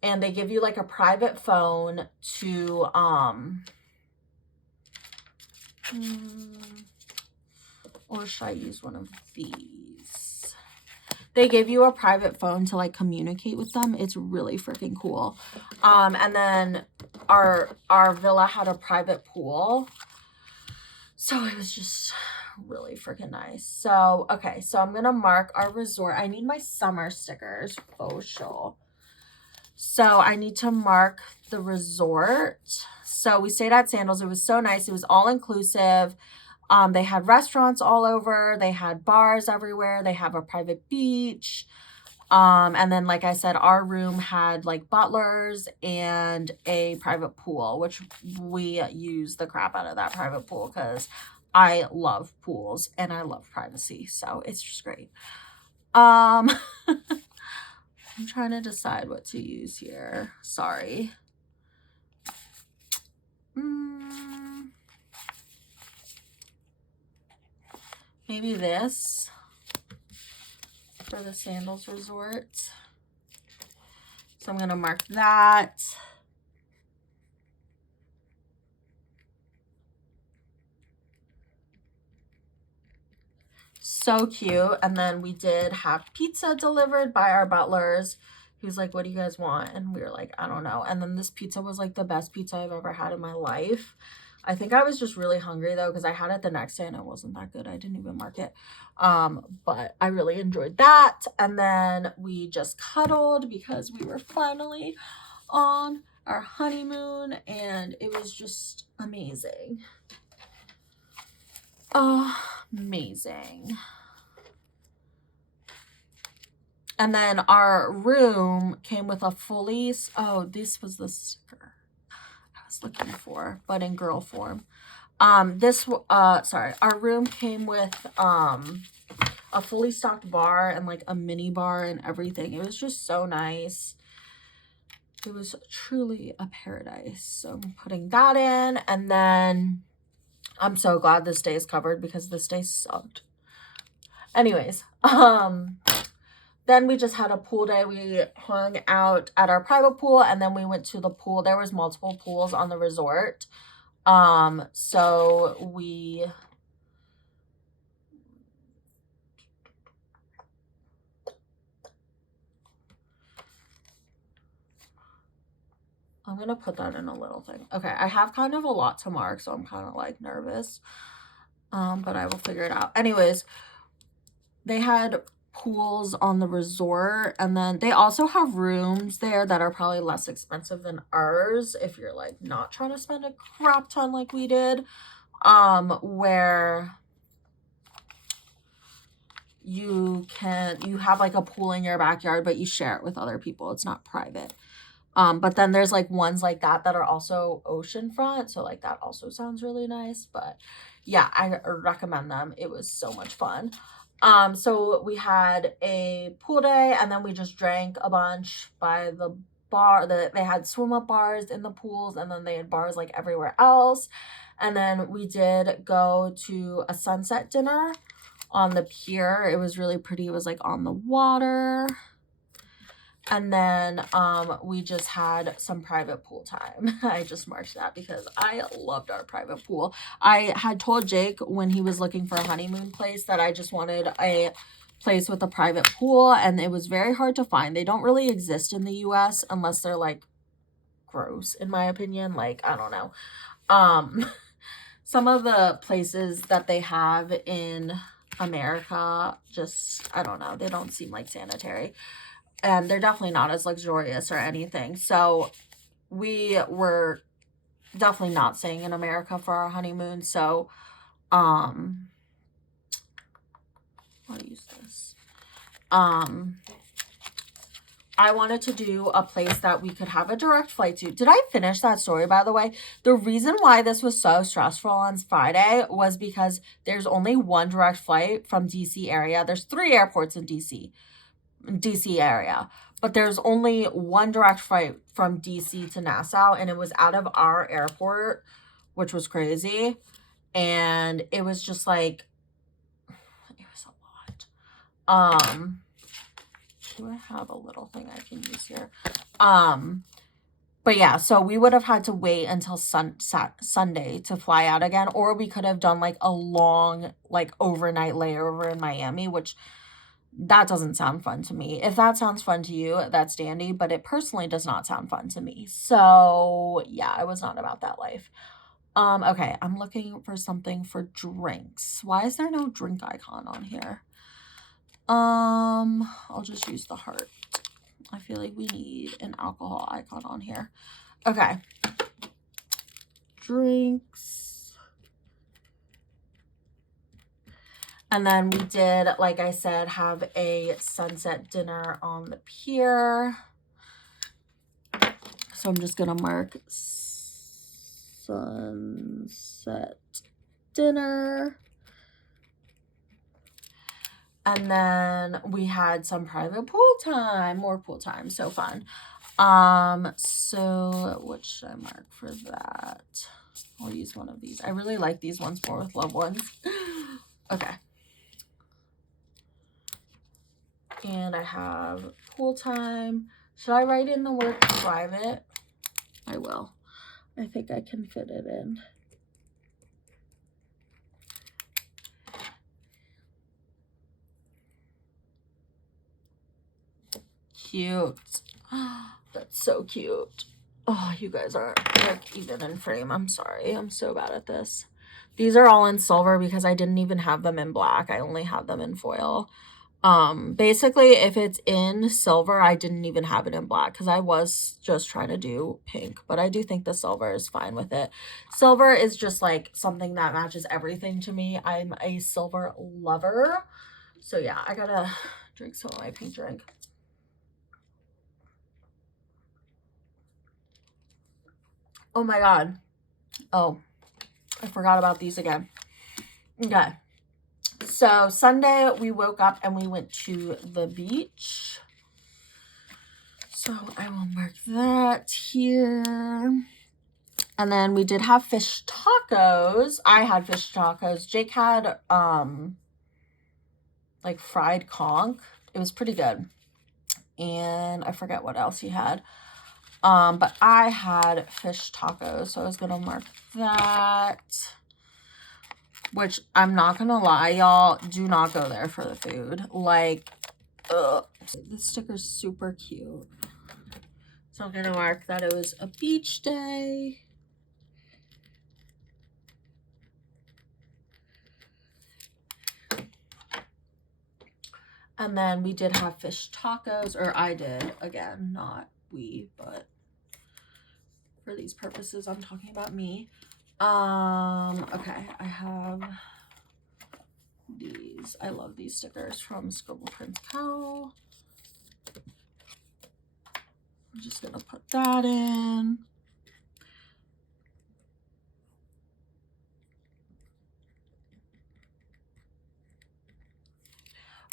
And they give you like a private phone to or should I use one of these? They give you a private phone to like communicate with them. It's really freaking cool. And then our villa had a private pool. So it was just really freaking nice. So, okay, so I'm going to mark our resort. I need my summer stickers, for sure. So I need to mark the resort. So we stayed at Sandals. It was so nice. It was all inclusive. They had restaurants all over. They had bars everywhere. They have a private beach. And then, like I said, our room had like butlers and a private pool, which we used the crap out of that private pool because I love pools and I love privacy. So it's just great. I'm trying to decide what to use here. Sorry. Maybe this for the Sandals Resort. So I'm going to mark that. So cute. And then we did have pizza delivered by our butlers. He was like, what do you guys want? And we were like, I don't know. And then this pizza was like the best pizza I've ever had in my life. I think I was just really hungry though, because I had it the next day and it wasn't that good. I didn't even mark it. But I really enjoyed that. And then we just cuddled because we were finally on our honeymoon and it was just amazing. Amazing. And then our room came with a fully, oh, this was the sticker I was looking for, but in girl form. Our room came with a fully stocked bar and like a mini bar and everything. It was just so nice. It was truly a paradise. So I'm putting that in, and then I'm so glad this day is covered because this day sucked. Anyways, then we just had a pool day. We hung out at our private pool and then we went to the pool. There was multiple pools on the resort. So we I'm going to put that in a little thing. Okay, I have kind of a lot to mark, so I'm kind of like nervous. But I will figure it out. Anyways, they had pools on the resort, and then they also have rooms there that are probably less expensive than ours if you're like not trying to spend a crap ton like we did, where you have like a pool in your backyard, but you share it with other people. It's not private. But then there's like ones like that are also oceanfront, so like that also sounds really nice. But yeah, I recommend them. It was so much fun. So we had a pool day, and then we just drank a bunch by the bar. They had swim up bars in the pools, and then they had bars like everywhere else. And then we did go to a sunset dinner on the pier. It was really pretty. It was like on the water. And then we just had some private pool time. I just marked that because I loved our private pool. I had told Jake when he was looking for a honeymoon place that I just wanted a place with a private pool, and it was very hard to find. They don't really exist in the US unless they're like gross, in my opinion. Like, I don't know. Some of the places that they have in America, just, I don't know, they don't seem like sanitary. And they're definitely not as luxurious or anything. So we were definitely not staying in America for our honeymoon. So, I'll use this. I wanted to do a place that we could have a direct flight to. Did I finish that story, by the way? The reason why this was so stressful on Friday was because there's only one direct flight from DC area. There's 3 airports in DC area, but there's only one direct flight from DC to Nassau, and it was out of our airport, which was crazy. And it was just like, it was a lot. Do I have a little thing I can use here? But yeah, so we would have had to wait until Sunday to fly out again, or we could have done like a long, like overnight layover in Miami, which that doesn't sound fun to me. If that sounds fun to you, that's dandy, but it personally does not sound fun to me. So yeah, I was not about that life. Okay, I'm looking for something for drinks. Why is there no drink icon on here? I'll just use the heart. I feel like we need an alcohol icon on here. Okay. Drinks. And then we did, like I said, have a sunset dinner on the pier. So I'm just going to mark sunset dinner. And then we had some private pool time, more pool time, so fun. So what should I mark for that? I'll use one of these. I really like these ones more with loved ones. Okay. And I have pool time. Should I write in the word private? I will. I think I can fit it in. Cute. That's so cute. Oh, you guys aren't like even in frame. I'm sorry. I'm so bad at this. These are all in silver because I didn't even have them in black. I only had them in foil. Basically, if it's in silver, I didn't even have it in black because I was just trying to do pink, but I do think the silver is fine with it. Silver is just like something that matches everything to me. I'm a silver lover. So yeah, I gotta drink some of my pink drink. Oh my God. Oh, I forgot about these again. Okay. So Sunday we woke up and we went to the beach. So I will mark that here. And then we did have fish tacos. I had fish tacos. Jake had like fried conch. It was pretty good. And I forget what else he had. But I had fish tacos, so I was gonna mark that. Which I'm not gonna lie, y'all, do not go there for the food. Like, ugh. This sticker's super cute. So I'm gonna mark that it was a beach day. And then we did have fish tacos, or I did, again, not we, but for these purposes, I'm talking about me. Okay, I have these. I love these stickers from Scribble Prince Co. I'm just gonna put that in.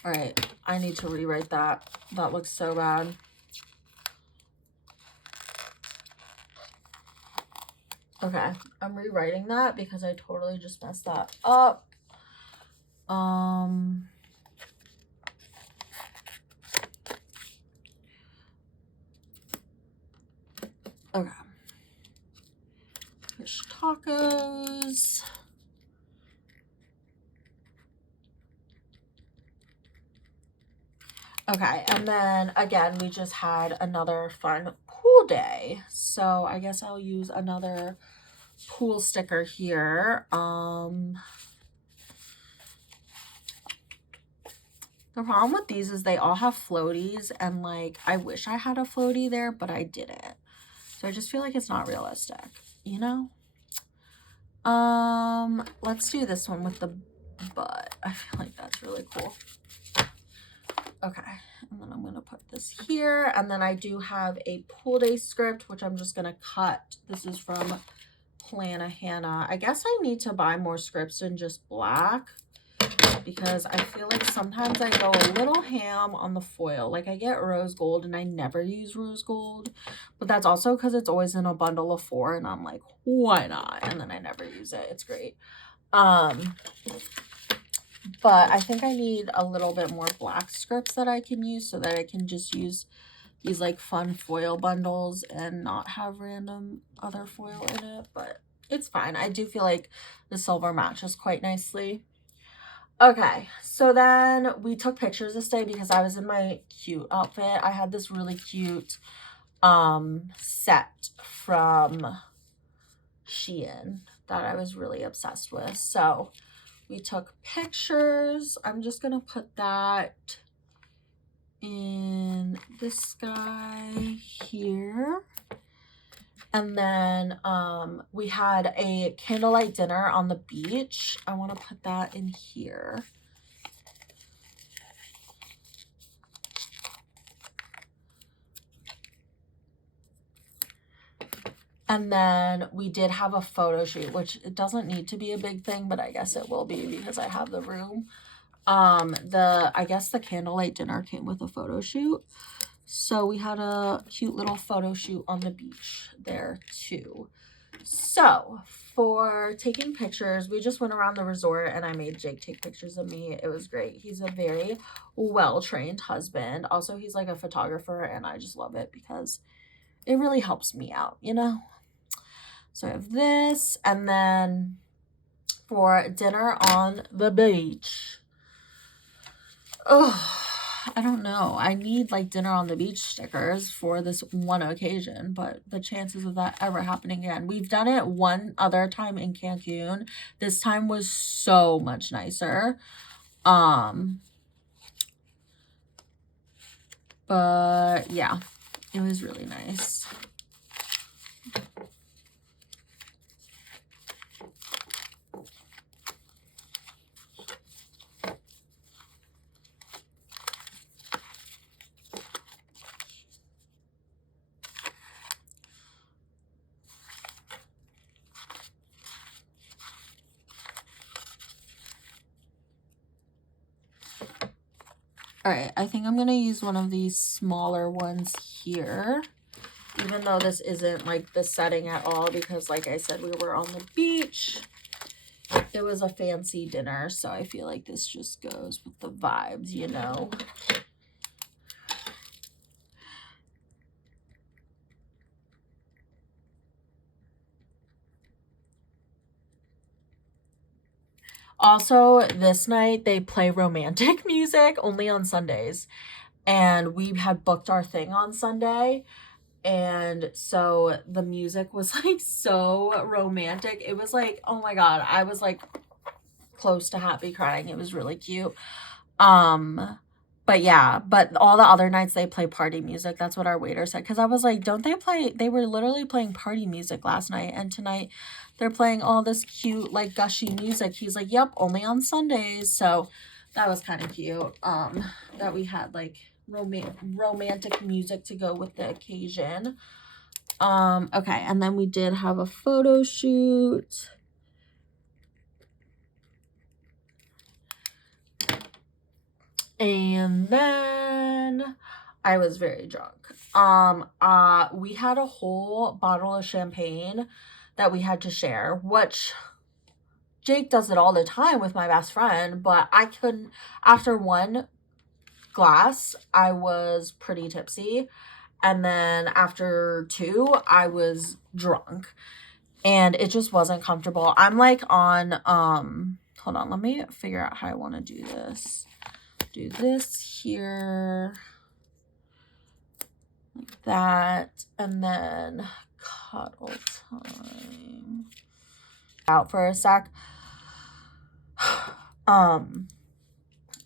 All right, I need to rewrite that. That looks so bad. Okay, I'm rewriting that because I totally just messed that up. Okay. Fish tacos. Okay, and then again, we just had another fun pool day. So I guess I'll use another pool sticker here. The problem with these is they all have floaties, and like I wish I had a floaty there, but I didn't. So I just feel like it's not realistic, you know? Let's do this one with the butt. I feel like that's really cool. Okay, and then I'm gonna put this here, and then I do have a pool day script, which I'm just gonna cut. This is from Plana Hannah. I guess I need to buy more scripts than just black, because I feel like sometimes I go a little ham on the foil. Like I get rose gold and I never use rose gold, but that's also because it's always in a bundle of 4 and I'm like, why not? And then I never use it. It's great. But I think I need a little bit more black scripts that I can use so that I can just use these like fun foil bundles and not have random other foil in it, but it's fine. I do feel like the silver matches quite nicely. Okay, so then we took pictures this day because I was in my cute outfit. I had this really cute set from Shein that I was really obsessed with. So we took pictures. I'm just gonna put that in this guy here. And then we had a candlelight dinner on the beach. I want to put that in here. And then we did have a photo shoot, which it doesn't need to be a big thing, but I guess it will be because I have the room. I guess the candlelight dinner came with a photo shoot. So we had a cute little photo shoot on the beach there too. So for taking pictures, we just went around the resort and I made Jake take pictures of me. It was great. He's a very well-trained husband. Also, he's like a photographer and I just love it because it really helps me out, you know? So I have this, and then for dinner on the beach. Oh, I don't know. I need like dinner on the beach stickers for this one occasion, but the chances of that ever happening again. We've done it one other time in Cancun. This time was so much nicer. But yeah, it was really nice. All right, I think I'm going to use one of these smaller ones here, even though this isn't like the setting at all, because like I said, we were on the beach. It was a fancy dinner, so I feel like this just goes with the vibes, you know? Also, this night they play romantic music only on Sundays, and we had booked our thing on Sunday, and so the music was like so romantic. It was like, oh my god, I was like close to happy crying. It was really cute. But yeah, but all the other nights they play party music. That's what our waiter said. Because I was like, don't they play? They were literally playing party music last night. And tonight they're playing all this cute, like, gushy music. He's like, yep, only on Sundays. So that was kind of cute. That we had, like, romantic music to go with the occasion. Okay, and then we did have a photo shoot. And then I was very drunk. We had a whole bottle of champagne that we had to share, which Jake does it all the time with my best friend, but I couldn't. After one glass, I was pretty tipsy, and then after two, I was drunk, and it just wasn't comfortable. I'm like on, hold on, let me figure out how I want to do this. Do this here, like that, and then cuddle time. Out for a sec.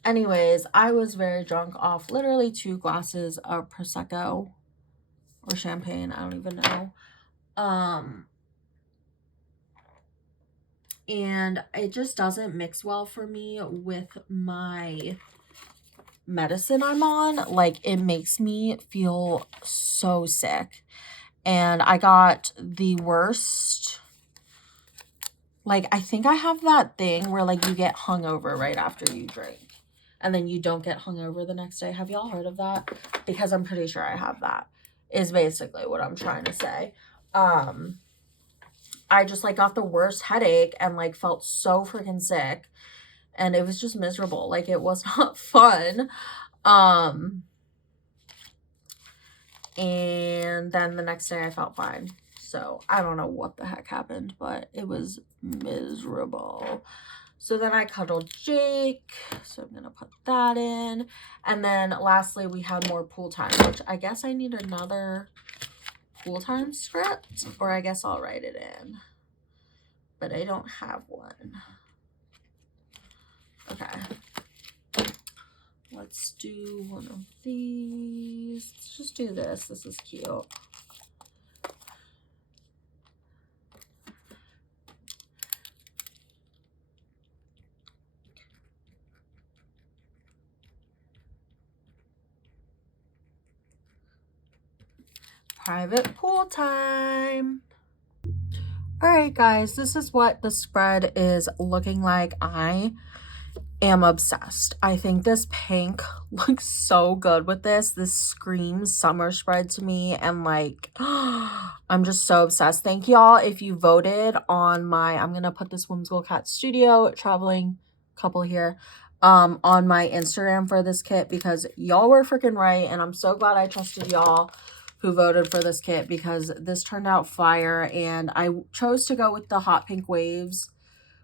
Anyways, I was very drunk off literally 2 glasses of Prosecco or champagne. I don't even know. And it just doesn't mix well for me with my medicine I'm on. Like, it makes me feel so sick. And I got the worst. Like, I think I have that thing where, like, you get hungover right after you drink. And then you don't get hungover the next day. Have y'all heard of that? Because I'm pretty sure I have that, is basically what I'm trying to say. I just, like, got the worst headache and, like, felt so freaking sick. And it was just miserable. Like, it was not fun. And then the next day I felt fine. So I don't know what the heck happened, but it was miserable. So then I cuddled Jake. So I'm going to put that in. And then lastly, we had more pool time, which I guess I need another pool time script, or I guess I'll write it in. But I don't have one. Okay. Let's do one of these. Let's just do this. This is cute. Private pool time. All right, guys, this is what the spread is looking like. I am obsessed. I think this pink looks so good with this. This screams summer spread to me, and like, I'm just so obsessed. Thank y'all if you voted on my, I'm gonna put this Whimsical Cat Studio traveling couple here on my Instagram for this kit, because y'all were freaking right, and I'm so glad I trusted y'all who voted for this kit, because this turned out fire. And I chose to go with the hot pink waves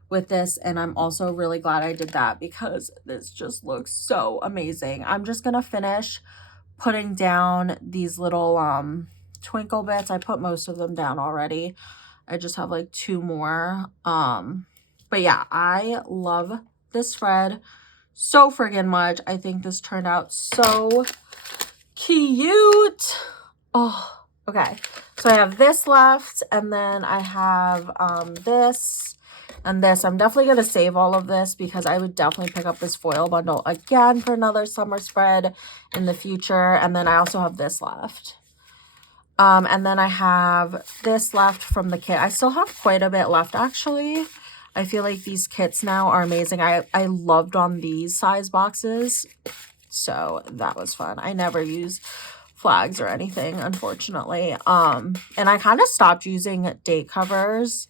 with this, and I'm also really glad I did that because this just looks so amazing. I'm just gonna finish putting down these little twinkle bits. I put most of them down already. I just have like 2 more. But yeah, I love this spread so friggin' much. I think this turned out so cute. Oh, okay. So I have this left, and then I have this and this. I'm definitely going to save all of this because I would definitely pick up this foil bundle again for another summer spread in the future. And then I also have this left. And then I have this left from the kit. I still have quite a bit left, actually. I feel like these kits now are amazing. I loved on these size boxes, so that was fun. I never use flags or anything, unfortunately. And I kind of stopped using date covers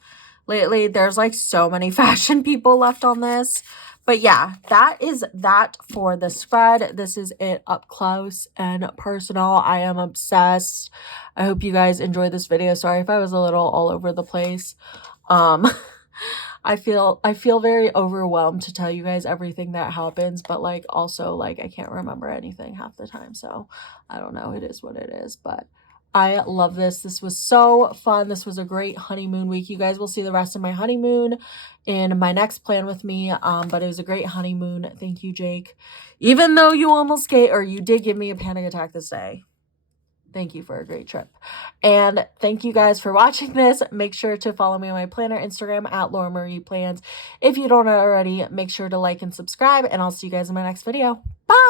lately. There's like so many fashion people left on this. But yeah, that is that for the spread. This is it up close and personal. I am obsessed. I hope you guys enjoyed this video. Sorry if I was a little all over the place. I feel very overwhelmed to tell you guys everything that happens, but like also like I can't remember anything half the time, so I don't know. It is what it is, but I love this. This was so fun. This was a great honeymoon week. You guys will see the rest of my honeymoon in my next plan with me, but it was a great honeymoon. Thank you, Jake. Even though you almost you did give me a panic attack this day. Thank you for a great trip. And thank you guys for watching this. Make sure to follow me on my planner Instagram at Laura Marie Plans. If you don't already, make sure to like and subscribe, and I'll see you guys in my next video. Bye!